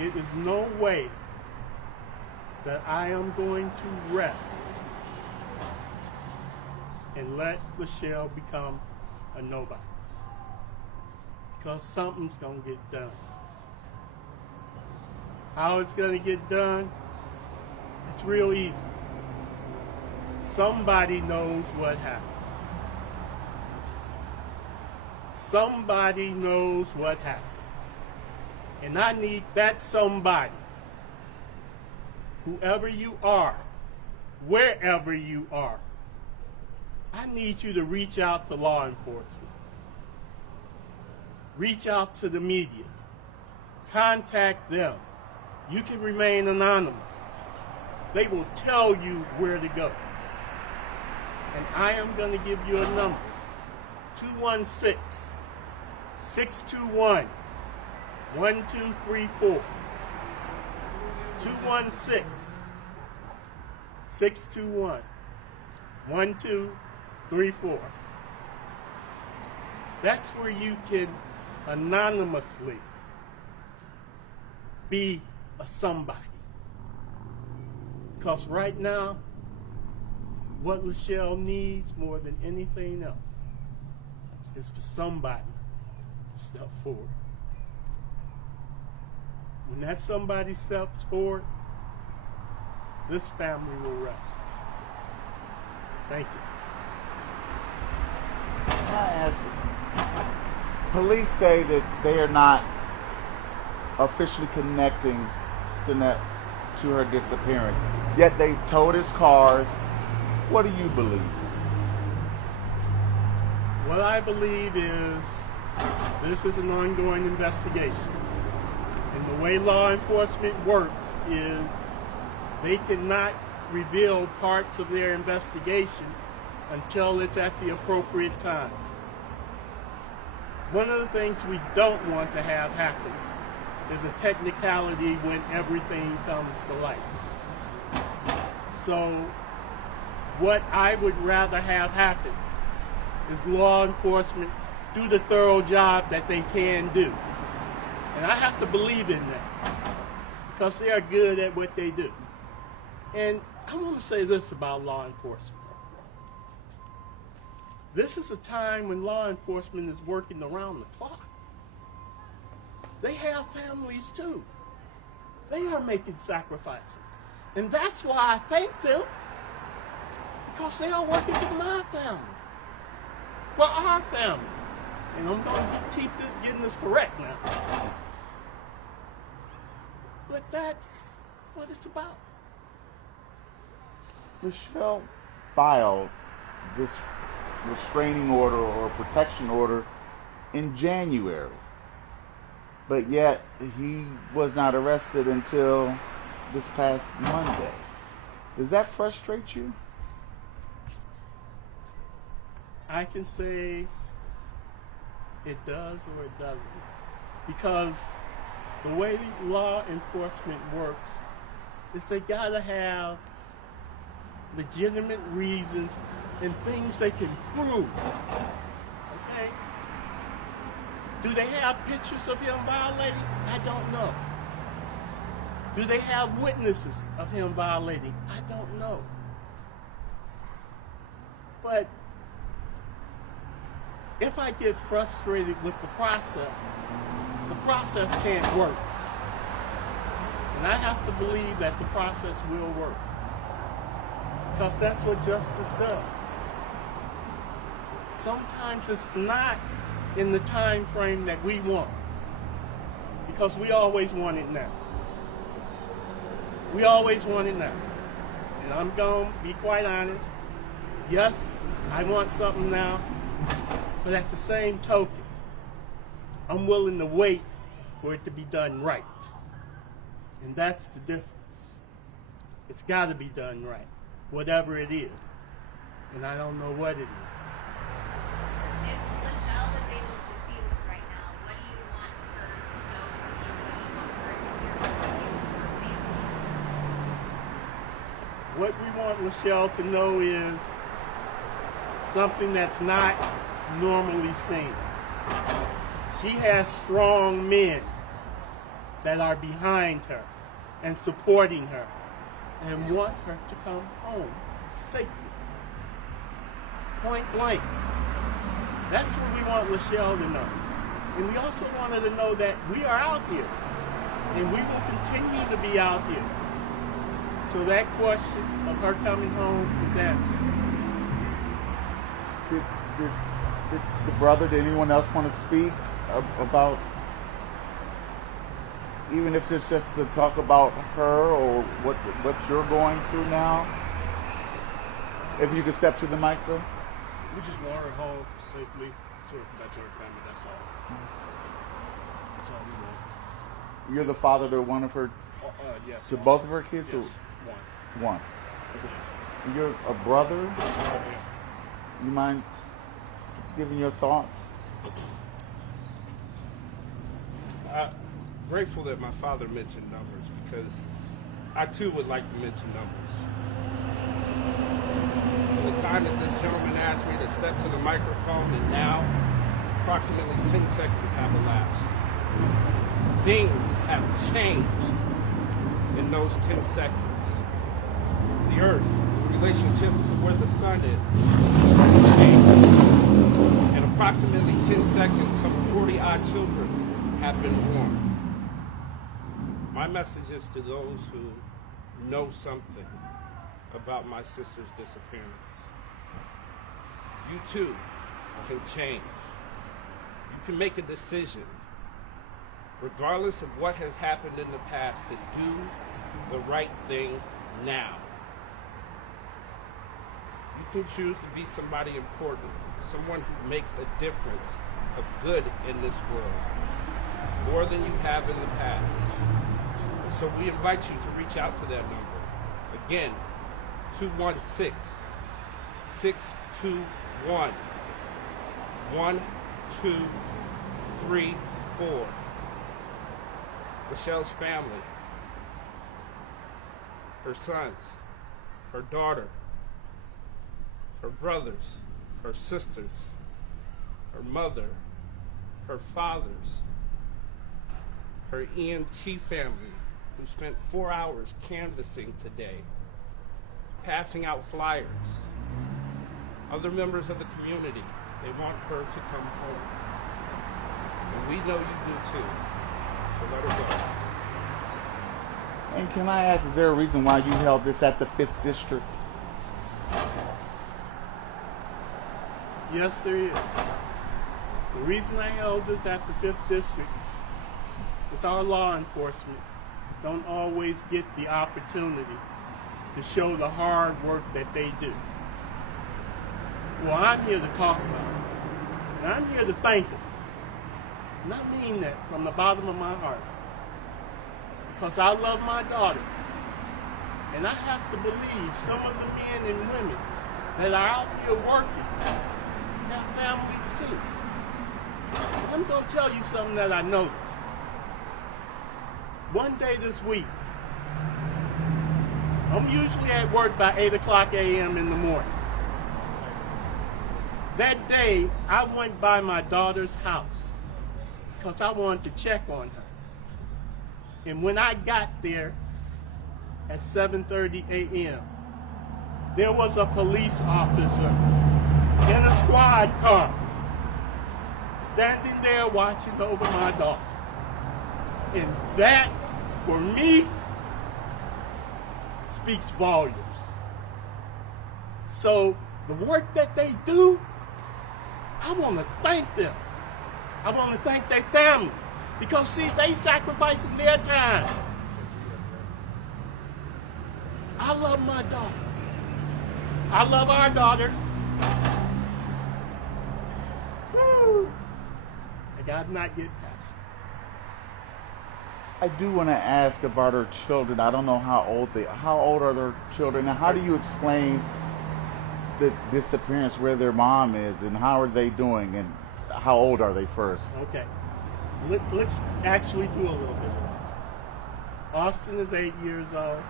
it is no way that I am going to rest and let Lachelle become a nobody. Because something's going to get done. How it's going to get done, it's real easy. Somebody knows what happened. Somebody knows what happened. And I need that somebody, whoever you are, wherever you are, I need you to reach out to law enforcement. Reach out to the media. Contact them. You can remain anonymous. They will tell you where to go. And I am going to give you a number. 216-621-1234. 216-621-1234. That's where you can anonymously be a somebody. Because right now, what Lachelle needs more than anything else is for somebody to step forward. When that somebody steps forward, this family will rest. Thank you. Can I ask, police say that they are not officially connecting Stinnett to her disappearance, yet they've towed his cars. What do you believe? What I believe is this is an ongoing investigation. And the way law enforcement works is they cannot reveal parts of their investigation until it's at the appropriate time. One of the things we don't want to have happen is a technicality when everything comes to light. So what I would rather have happen is law enforcement do the thorough job that they can do. And I have to believe in that because they are good at what they do. And I want to say this about law enforcement. This is a time when law enforcement is working around the clock. They have families too. They are making sacrifices. And that's why I thank them, because they are working for my family, for our family. And I'm going to keep getting this correct now. But that's what it's about. Lachelle filed this restraining order or protection order in January, but yet he was not arrested until this past Monday. Does that frustrate you? I can say it does or it doesn't, because the way law enforcement works is they gotta have legitimate reasons and things they can prove. Okay? Do they have pictures of him violating? I don't know. Do they have witnesses of him violating? I don't know. But if I get frustrated with the process can't work. And I have to believe that the process will work. Because that's what justice does. Sometimes it's not in the time frame that we want, because we always want it now. We always want it now. And I'm going to be quite honest. Yes, I want something now, but at the same token, I'm willing to wait for it to be done right. And that's the difference. It's got to be done right, whatever it is. And I don't know what it is. If Lachelle was able to see this right now, what do you want her to know from you? What do you want her to hear from you or family? What we want Lachelle to know is something that's not normally seen. She has strong men that are behind her and supporting her and want her to come home safely. Point blank. That's what we want Lachelle to know. And we also want her to know that we are out here. And we will continue to be out here. So that question of her coming home is answered. Did the brother, did anyone else want to speak about, even if it's just to talk about her or what you're going through now? If you could step to the mic, though. We just want her home safely back to her family. That's all. That's all we want. You're the father to one of her, Yes. to both of her kids? Yes. Or one. You're a brother? Yeah. You mind giving your thoughts? I'm grateful that my father mentioned numbers because I too would like to mention numbers. From the time that this gentleman asked me to step to the microphone and now, approximately 10 seconds have elapsed. Things have changed in those 10 seconds. The earth, in relationship to where the sun is, has changed. In approximately 10 seconds, some 40-odd children have been born. My message is to those who know something about my sister's disappearance. You too can change. You can make a decision, regardless of what has happened in the past, to do the right thing now. You can choose to be somebody important, someone who makes a difference of good in this world, more than you have in the past. And so we invite you to reach out to that number. Again, 216-621-1234. Lachelle's family, her sons, her daughter, her brothers, her sisters, her mother, her fathers, her EMT family, who spent 4 hours canvassing today, passing out flyers, other members of the community. They want her to come home. And we know you do too. So let her go. And can I ask, is there a reason why you held this at the 5th District? Yes, there is. The reason I held this at the 5th District is our law enforcement don't always get the opportunity to show the hard work that they do. Well, I'm here to talk about it. And I'm here to thank them. And I mean that from the bottom of my heart. Because I love my daughter. And I have to believe some of the men and women that are out here working have families too. And I'm going to tell you something that I noticed. One day this week, I'm usually at work by 8 o'clock a.m. in the morning. That day, I went by my daughter's house because I wanted to check on her. And when I got there at 7:30 a.m., there was a police officer in a squad car standing there watching over my daughter. And that, for me, speaks volumes. So the work that they do, I want to thank them. I want to thank their family. Because, see, they sacrificing their time. I love my daughter. I love our daughter. Woo. I got not get past it. I do want to ask about her children. I don't know how old are their children, and how do you explain the disappearance, where their mom is, and how are they doing, and how old are they first? Okay. Let's actually do a little bit of that. Austin is 8 years old.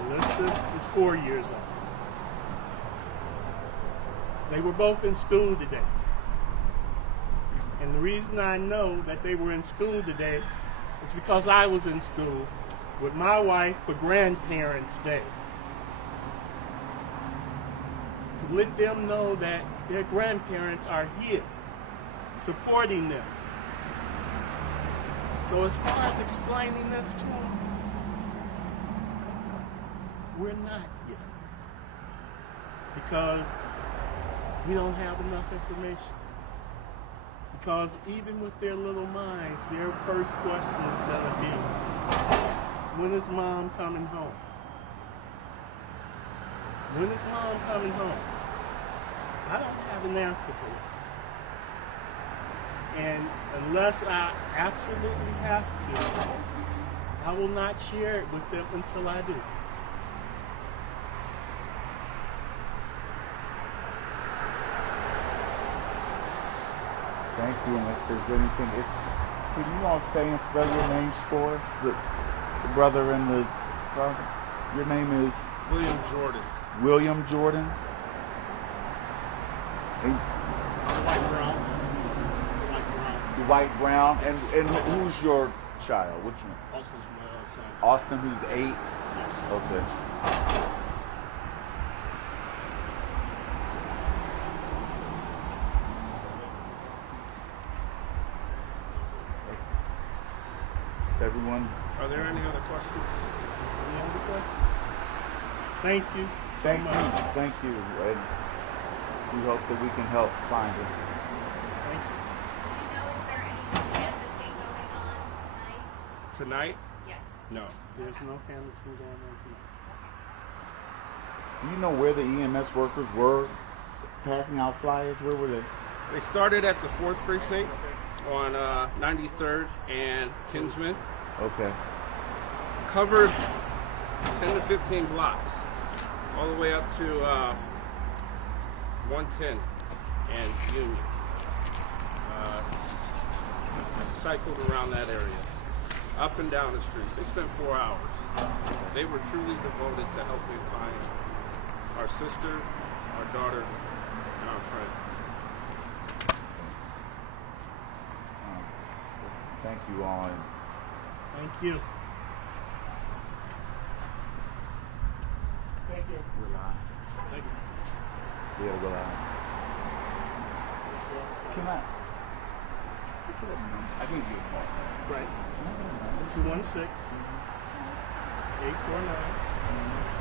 Alyssa is 4 years old. They were both in school today. And the reason I know that they were in school today is because I was in school with my wife for Grandparents' Day. To let them know that their grandparents are here, supporting them. So as far as explaining this to them, we're not yet. Because we don't have enough information. Because even with their little minds, their first question is going to be, when is Mom coming home? When is Mom coming home? I don't have an answer for you. And unless I absolutely have to, I will not share it with them until I do. Thank you. And if there's anything, can you all say and spell your names for us? The brother and the father? Your name is? William Jordan. William Jordan. And White Brown. White Brown. White Brown. And who's your child? Which one? Austin's my son. Austin, who's 8? Yes. Okay. Everyone? Are there any other questions? Any other questions? Thank you so Thank much. you. Thank you. And we hope that we can help find him. Thank you. Do you know, is there any canvassing going on tonight? Tonight? Yes. No. There's no canvassing going on tonight. Do you know where the EMS workers were passing out flyers? Where were they? They started at the 4th precinct on 93rd and Kinsman. Okay. Covered 10 to 15 blocks, all the way up to 110 and Union. Cycled around that area, up and down the streets. They spent 4 hours. They were truly devoted to helping find our sister, our daughter, and our friend. Thank you all. And Thank you. Thank you. we're live. Thank you. Yeah, we're live. Can I can give you a call. Right. Can I get a number? 216 849